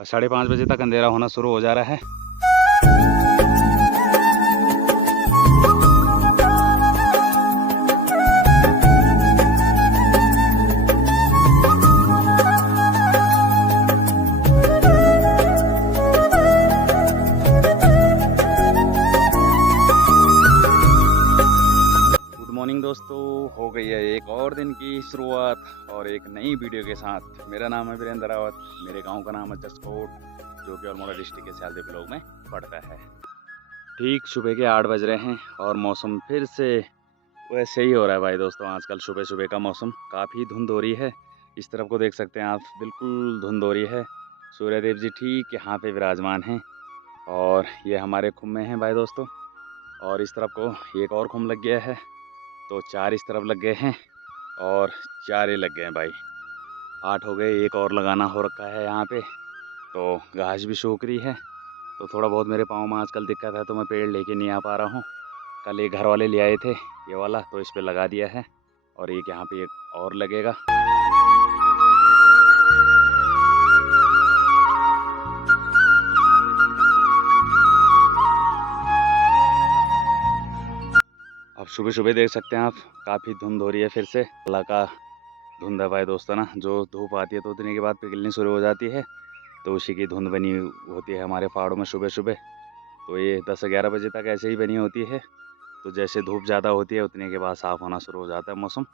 5:30 बजे तक अंधेरा होना शुरू हो जा रहा है। गुड मॉर्निंग दोस्तों, हो गई है एक और दिन की शुरुआत और एक नई वीडियो के साथ। मेरा नाम है वीरेंद्र रावत, मेरे गांव का नाम है जसकोट, जो कि अल्मोड़ा डिस्ट्रिक्ट के सियालदह ब्लॉक में पड़ता है। ठीक सुबह के 8 बज रहे हैं और मौसम फिर से वैसे ही हो रहा है भाई दोस्तों। आजकल सुबह सुबह का मौसम काफ़ी धुंध हो रही है। इस तरफ को देख सकते हैं आप, बिल्कुल धुंध हो रही है। सूर्यदेव जी ठीक यहाँ पे विराजमान हैं और ये हमारे खुम में हैं भाई दोस्तों। और इस तरफ को एक और खुम लग गया है, तो 4 इस तरफ लग गए हैं और 4 ही लग गए हैं भाई। 8 हो गए, एक और लगाना हो रखा है यहाँ पे। तो घास भी सूख रही है, तो थोड़ा बहुत मेरे पाँव में आजकल दिक्कत है, तो मैं पेड़ लेके नहीं आ पा रहा हूँ। कल एक घर वाले ले आए थे ये वाला, तो इस पे लगा दिया है और एक यहाँ पे एक और लगेगा। अब सुबह सुबह देख सकते हैं आप, काफ़ी धुंध हो रही है फिर से। अल्लाह का धुंध है भाई दोस्तों ना, जो धूप आती है तो उतने के बाद पिघलनी शुरू हो जाती है, तो उसी की धुंध बनी होती है हमारे पहाड़ों में सुबह सुबह। तो ये 10-11 बजे तक ऐसे ही बनी होती है। तो जैसे धूप ज़्यादा होती है उतने के बाद साफ़ होना शुरू हो जाता है मौसम।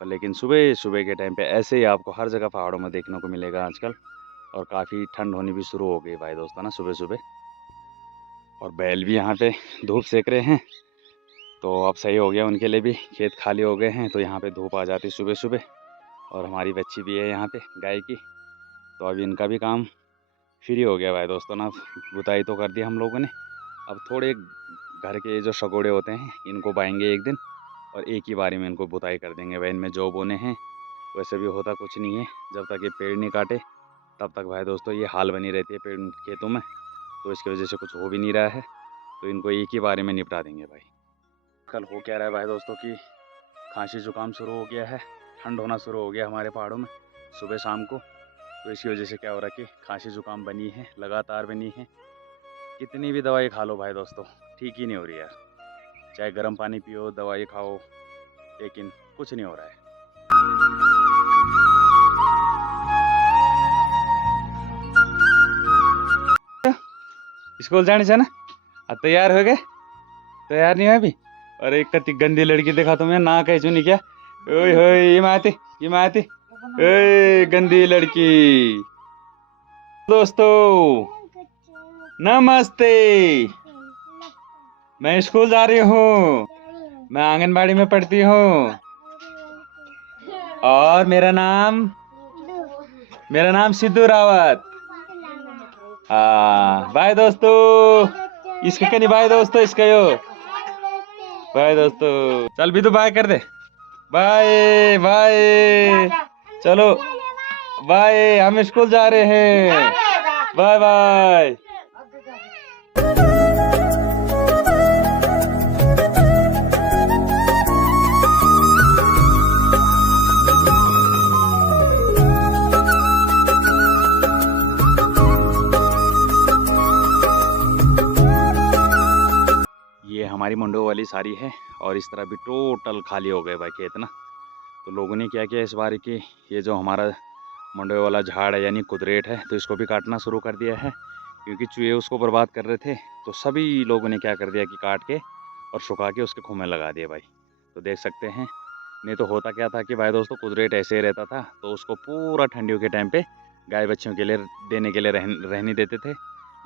पर लेकिन सुबह सुबह के टाइम पे ऐसे ही आपको हर जगह पहाड़ों में देखने को मिलेगा आजकल। और काफ़ी ठंड होनी भी शुरू हो गई भाई दोस्तों ना सुबह सुबह। और बैल भी यहाँ पे धूप सेक रहे हैं, तो अब सही हो गया उनके लिए भी। खेत खाली हो गए हैं तो यहाँ पे धूप आ जाती सुबह सुबह। और हमारी बच्ची भी है यहाँ पे गाय की, तो अभी इनका भी काम फ्री हो गया भाई दोस्तों ना। बुताई तो कर दी हम लोगों ने। अब थोड़े घर के जो शगोड़े होते हैं इनको बाएंगे एक दिन, और एक ही बारी में इनको बुताई कर देंगे भाई। इनमें जो बोने हैं वैसे भी होता कुछ नहीं है, जब तक ये पेड़ नहीं काटे तब तक भाई दोस्तों ये हाल बनी रहती है पेड़ खेतों में। तो इसकी वजह से कुछ हो भी नहीं रहा है, तो इनको एक ही बारी में निपटा देंगे भाई। कल हो क्या रहा है भाई दोस्तों की खांसी जुकाम शुरू हो गया है, ठंड होना शुरू हो गया हमारे पहाड़ों में सुबह शाम को। तो इसकी वजह से क्या हो रहा है कि खांसी जुकाम बनी है, लगातार बनी है। कितनी भी दवाई खा लो भाई दोस्तों, ठीक ही नहीं हो रही यार। चाहे गर्म पानी पियो, दवाई खाओ, लेकिन कुछ नहीं हो रहा है। स्कूल जाने से ना तैयार हो गए? तैयार नहीं है अभी? अरे कति गंदी लड़की देखा तुम्हें, ना कह चुनी क्या? ओए होए, ये माती ए गंदी लड़की। दोस्तों नमस्ते, मैं स्कूल जा रही हूँ, मैं आंगनबाड़ी में पढ़ती हूँ। और मेरा नाम सिद्धू रावत। हाँ बाय दोस्तों, इसका कहीं बाय दोस्तों, इसका यो बाय दोस्तों। चल भी तो बाय कर दे, बाय बाय, चलो बाय, हम स्कूल जा रहे हैं, बाय बाय। ये हमारी मंडो वाली सारी है और इस तरह भी टोटल खाली हो गए भाई खेत ना। तो लोगों ने क्या किया इस बार की, ये जो हमारा मंडो वाला झाड़ है यानी कुदरेट है, तो इसको भी काटना शुरू कर दिया है, क्योंकि चूहे उसको बर्बाद कर रहे थे। तो सभी लोगों ने क्या कर दिया कि काट के और सुखा के उसके खुम्हे लगा दिए भाई। तो देख सकते हैं। नहीं तो होता क्या था कि भाई दोस्तों कुदरेट ऐसे ही रहता था, तो उसको पूरा ठंडियों के टाइम पे गाय बच्चों के लिए देने के लिए रहने देते थे।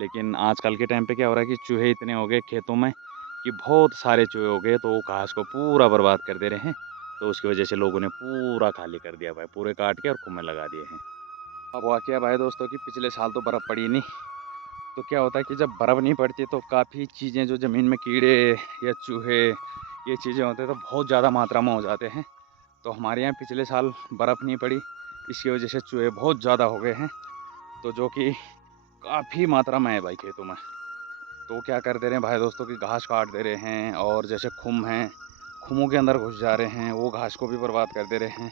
लेकिन आजकल के टाइम पे क्या हो रहा है कि चूहे इतने हो गए खेतों में कि बहुत सारे चूहे हो गए, तो वो घास को पूरा बर्बाद कर दे रहे हैं। तो उसकी वजह से लोगों ने पूरा खाली कर दिया भाई, पूरे काट के और खुम्हे लगा दिए हैं। अब वाकया भाई दोस्तों कि पिछले साल तो बर्फ़ पड़ी नहीं, तो क्या होता है कि जब बर्फ़ नहीं पड़ती तो काफ़ी चीज़ें जो ज़मीन में कीड़े या चूहे ये चीज़ें होते हैं तो बहुत ज़्यादा मात्रा में हो जाते हैं। तो हमारे यहाँ पिछले साल बर्फ़ नहीं पड़ी, इसकी वजह से चूहे बहुत ज़्यादा हो गए हैं, तो जो कि काफ़ी मात्रा में है भाई खेतों में। तो क्या कर दे रहे हैं भाई दोस्तों कि घास काट दे रहे हैं, और जैसे खुम हैं, खुमों के अंदर घुस जा रहे हैं, वो घास को भी बर्बाद कर दे रहे हैं।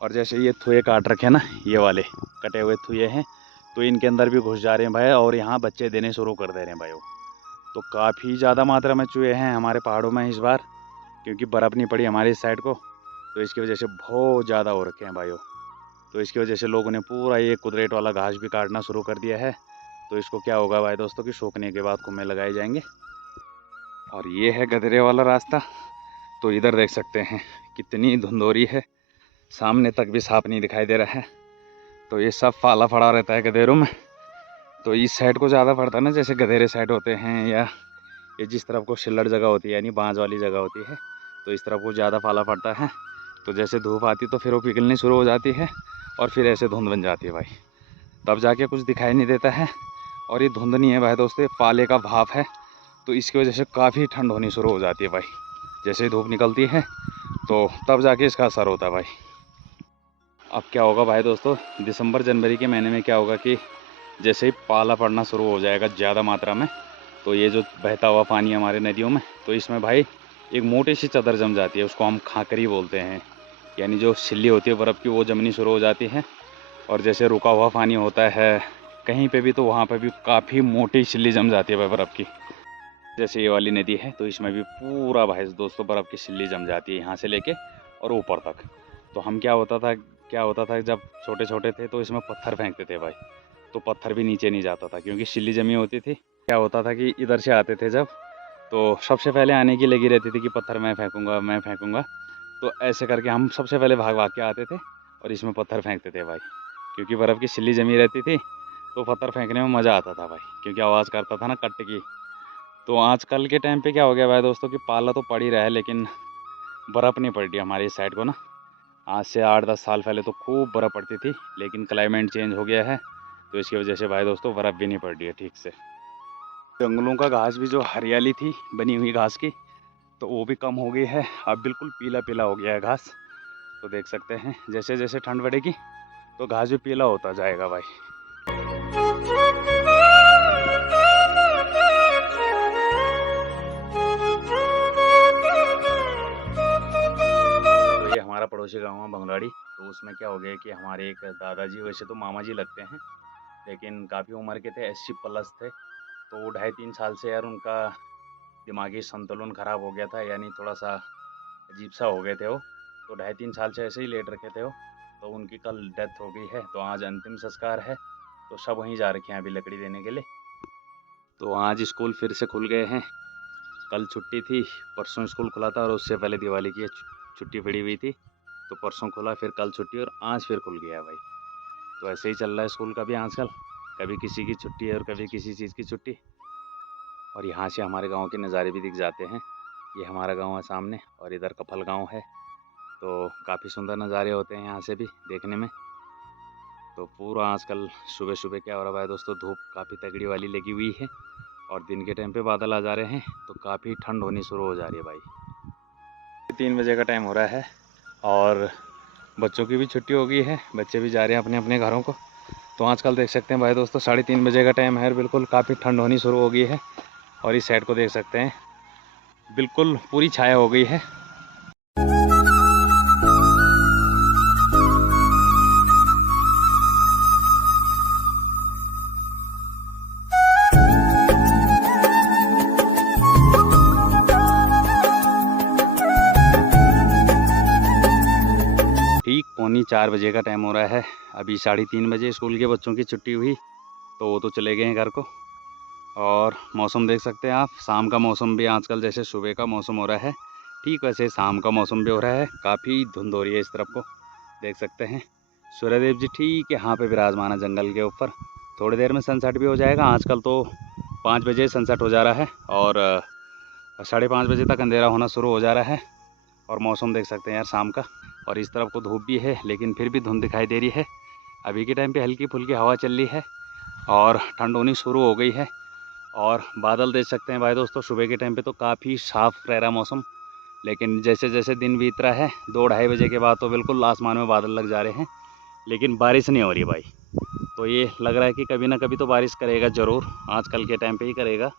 और जैसे ये थुए काट रखे हैं ना, ये वाले कटे हुए थुए हैं, तो इनके अंदर भी घुस जा रहे हैं भाई और यहाँ बच्चे देने शुरू कर दे रहे हैं भाई। तो काफ़ी ज़्यादा मात्रा में चूहे हैं हमारे पहाड़ों में इस बार, क्योंकि बर्फ़ नहीं पड़ी हमारी इस साइड को, तो इसकी वजह से बहुत ज़्यादा हो रखे हैं भाइयों। तो इसकी वजह से लोगों ने पूरा ये कुदरेट वाला घास भी काटना शुरू कर दिया है। तो इसको क्या होगा भाई दोस्तों कि सूखने के बाद कुम्मे लगाए जाएंगे। और ये है गधेरे वाला रास्ता। तो इधर देख सकते हैं कितनी धुंध हो रही है, सामने तक भी सांप नहीं दिखाई दे रहा है। तो ये सब फाला फड़ा रहता है गधेरों में। तो इस साइड को ज़्यादा पड़ता है ना, जैसे गधेरे साइड होते हैं या ये जिस तरफ को शिल्लड़ जगह होती है यानी बाँझ वाली जगह होती है, तो इस तरफ को ज़्यादा फाला पड़ता है। तो जैसे धूप आती तो फिर वो पिघलनी शुरू हो जाती है और फिर ऐसे धुंध बन जाती है भाई, तब जाके कुछ दिखाई नहीं देता है। और ये धुंध नहीं है भाई दोस्तों, पाले का भाप है। तो इसकी वजह से काफ़ी ठंड होनी शुरू हो जाती है भाई। जैसे ही धूप निकलती है तो तब जाके इसका असर होता है भाई। अब क्या होगा भाई दोस्तों, दिसंबर जनवरी के महीने में क्या होगा कि जैसे ही पाला पड़ना शुरू हो जाएगा ज़्यादा मात्रा में, तो ये जो बहता हुआ पानी हमारे नदियों में, तो इसमें भाई एक मोटी सी चादर जम जाती है, उसको हम खाकरी बोलते हैं। यानी जो सिल्ली होती है बर्फ़ की वो जमनी शुरू हो जाती है। और जैसे रुका हुआ पानी होता है कहीं पे भी, तो वहाँ पे भी काफ़ी मोटी सिल्ली जम जाती है भाई बर्फ़ की। जैसे ये वाली नदी है तो इसमें भी पूरा भाई दोस्तों बर्फ़ की सिल्ली जम जाती है यहाँ से लेके और ऊपर तक। तो हम क्या होता था जब छोटे छोटे थे तो इसमें पत्थर फेंकते थे भाई, तो पत्थर भी नीचे नहीं जाता था क्योंकि सिल्ली जमी होती थी। क्या होता था कि इधर से आते थे जब, तो सबसे पहले आने की लगी रहती थी कि पत्थर मैं फेंकूँगा। तो ऐसे करके हम सबसे पहले भाग भाग के आते थे और इसमें पत्थर फेंकते थे भाई, क्योंकि बर्फ़ की सिल्ली जमी रहती थी। तो पत्थर फेंकने में मज़ा आता था भाई, क्योंकि आवाज़ करता था ना कट की। तो आजकल के टाइम पे क्या हो गया भाई दोस्तों कि पाला तो पड़ ही रहा है, लेकिन बर्फ़ नहीं पड़ रही हमारी इस साइड को ना। आज से 8-10 साल पहले तो खूब बर्फ़ पड़ती थी, लेकिन क्लाइमेट चेंज हो गया है तो इसकी वजह से भाई दोस्तों बर्फ़ भी नहीं पड़ रही है ठीक से। जंगलों का घास भी जो हरियाली थी बनी हुई घास की, तो वो भी कम हो गई है। अब बिल्कुल पीला पीला हो गया है घास। तो देख सकते हैं जैसे जैसे ठंड बढ़ेगी तो घास भी पीला होता जाएगा भाई। तो ये हमारा पड़ोसी गांव है बंगलाड़ी। तो उसमें क्या हो गया कि हमारे एक दादाजी, वैसे तो मामा जी लगते हैं, लेकिन काफ़ी उम्र के थे, 80+ थे। तो 2.5-3 साल से यार उनका दिमागी संतुलन ख़राब हो गया था, यानी थोड़ा सा अजीब सा हो गए थे वो। तो 2.5-3 साल से ऐसे ही लेट रखे थे वो। तो उनकी कल डेथ हो गई है, तो आज अंतिम संस्कार है। तो सब वहीं जा रखे हैं अभी लकड़ी देने के लिए। तो आज स्कूल फिर से खुल गए हैं। कल छुट्टी थी, परसों स्कूल खुला था और उससे पहले दिवाली की छुट्टी पड़ी हुई थी। तो परसों खुला, फिर कल छुट्टी और आज फिर खुल गया भाई। तो ऐसे ही चल रहा है स्कूल का भी आजकल, कभी किसी की छुट्टी है और कभी किसी चीज़ की छुट्टी। और यहाँ से हमारे गांव के नज़ारे भी दिख जाते हैं। ये हमारा गांव है सामने और इधर कफल गांव है। तो काफ़ी सुंदर नज़ारे होते हैं यहाँ से भी देखने में। तो पूरा आजकल सुबह सुबह क्या हो रहा है भाई दोस्तों, धूप काफ़ी तगड़ी वाली लगी हुई है और दिन के टाइम पे बादल आ जा रहे हैं, तो काफ़ी ठंड होनी शुरू हो जा रही है भाई। 3 बजे का टाइम हो रहा है और बच्चों की भी छुट्टी हो गई है, बच्चे भी जा रहे हैं अपने अपने घरों को। तो आजकल देख सकते हैं भाई दोस्तों 3:30 बजे का टाइम है और बिल्कुल काफ़ी ठंड होनी शुरू हो गई है। और इस साइड को देख सकते हैं बिल्कुल पूरी छाया हो गई है। ठीक 3:45 बजे का टाइम हो रहा है। अभी 3:30 बजे स्कूल के बच्चों की छुट्टी हुई, तो वो तो चले गए हैं घर को। और मौसम देख सकते हैं आप, शाम का मौसम भी आजकल जैसे सुबह का मौसम हो रहा है ठीक वैसे शाम का मौसम भी हो रहा है। काफ़ी धुंध हो रही है इस तरफ को, देख सकते हैं सूर्यदेव जी ठीक यहाँ पे विराजमान है जंगल के ऊपर। थोड़ी देर में सनसेट भी हो जाएगा। आजकल तो 5 बजे सनसेट हो जा रहा है और 5:30 बजे तक अंधेरा होना शुरू हो जा रहा है। और मौसम देख सकते हैं यार शाम का, और इस तरफ को धूप भी है लेकिन फिर भी धुंध दिखाई दे रही है। अभी के टाइम पे हल्की फुल्की हवा चल रही है और ठंड होनी शुरू हो गई है। और बादल देख सकते हैं भाई दोस्तों, सुबह के टाइम पे तो काफ़ी साफ़ रह रहा मौसम, लेकिन जैसे जैसे दिन बीत रहा है 2-2:30 बजे के बाद तो बिल्कुल आसमान में बादल लग जा रहे हैं, लेकिन बारिश नहीं हो रही भाई। तो ये लग रहा है कि कभी ना कभी तो बारिश करेगा ज़रूर, आजकल के टाइम पे ही करेगा।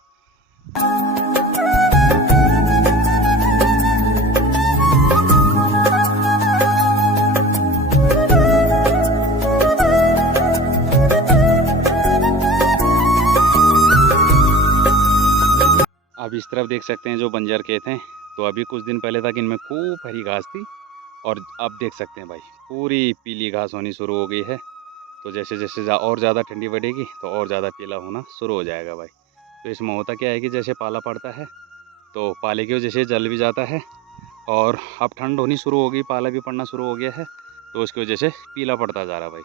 तरफ देख सकते हैं जो बंजर खेत हैं, तो अभी कुछ दिन पहले तक इनमें खूब हरी घास थी और अब देख सकते हैं भाई पूरी पीली घास होनी शुरू हो गई है। तो जैसे जैसे और ज़्यादा ठंडी बढ़ेगी तो और ज़्यादा पीला होना शुरू हो जाएगा भाई। तो इसमें होता क्या है कि जैसे पाला पड़ता है तो पाले की वजह से जल भी जाता है, और अब ठंड होनी शुरू हो गई, पाला भी पड़ना शुरू हो गया है, तो उसकी वजह से पीला पड़ता जा रहा भाई।